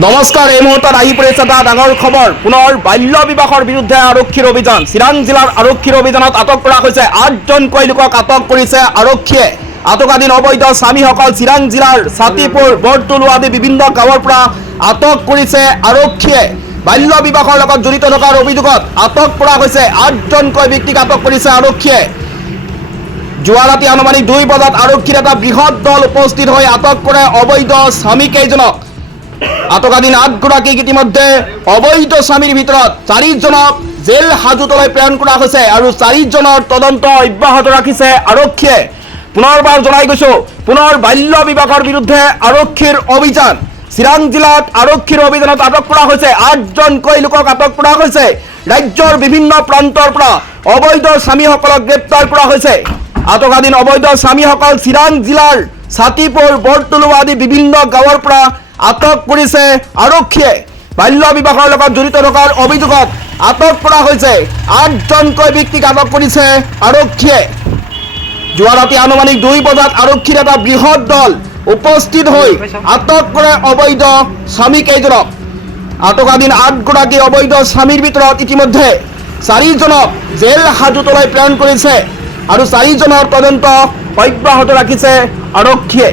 নমস্কাৰ। এই মুহূৰ্তত আহি পৰিছে এটা ডাঙৰ খবৰ। পুনৰ বাল্য বিবাহৰ বিৰুদ্ধে আৰক্ষীৰ অভিযান। চিৰাং জিলাৰ আৰক্ষীৰ অভিযানত আটক কৰা হৈছে 8জনকৈ লোকক আটক কৰিছে আৰক্ষীয়ে। আটকাধীন অবৈধ স্বামীসকল চিৰাং জিলাৰ ছাতিপুৰ, বৰতুলো আদি বিভিন্ন গাঁৱৰ পৰা আটক কৰিছে আৰক্ষীয়ে। বাল্য বিবাহৰ লগত জড়িত থকাৰ অভিযোগত আটক কৰা হৈছে 8জনকৈ ব্যক্তিক আটক কৰিছে আৰক্ষীয়ে। যোৱা ৰাতি আনুমানিক 2 বজাত আৰক্ষীৰ এটা বৃহৎ দল উপস্থিত হৈ আটক কৰে অবৈধ স্বামীকেইজনক। আটকাধীন 8গৰাকীক ইতিমধ্যে অবৈধ স্বামীৰ ভিতৰত 4জনক জেল হাজতলৈ প্ৰেৰণ কৰা হৈছে আৰু 4জনৰ তদন্ত অব্যাহত ৰাখিছে আৰক্ষীয়ে। পুনৰবাৰ জনাই গৈছো, পুনৰ বাল্য বিবাহৰ বিৰুদ্ধে আৰক্ষীৰ অভিযান। চিৰাং জিলাত আৰক্ষীৰ অভিযানত আটক কৰা হৈছে 8জনকৈ লোকক আটক কৰা হৈছে। ৰাজ্যৰ বিভিন্ন প্ৰান্তৰ পৰা অবৈধ স্বামীসকলক গ্ৰেপ্তাৰ কৰা হৈছে। আটকাধীন অবৈধ স্বামীসকল চিৰাং জিলাৰ ছাতিপুৰ, বৰতুলো আদি বিভিন্ন গাঁৱৰ পৰা আটক কৰিছে আৰক্ষীয়ে। বাল্য বিবাহৰ লগত জড়িত থকাৰ অভিযোগত আটক কৰা হৈছে 8জনকৈ ব্যক্তিক আটক কৰিছে আৰক্ষীয়ে। যোৱা ৰাতি আনুমানিক 2 বজাত আৰক্ষীৰ এটা বৃহৎ দল উপস্থিত হৈ আটক কৰে অবৈধ স্বামীকেইজনক। আটকাধীন 8গৰাকী অবৈধ স্বামীৰ ভিতৰত ইতিমধ্যে 4জনক জেল হাজতলৈ প্ৰেৰণ কৰিছে আৰু 4জনৰ তদন্ত অব্যাহত ৰাখিছে আৰক্ষীয়ে।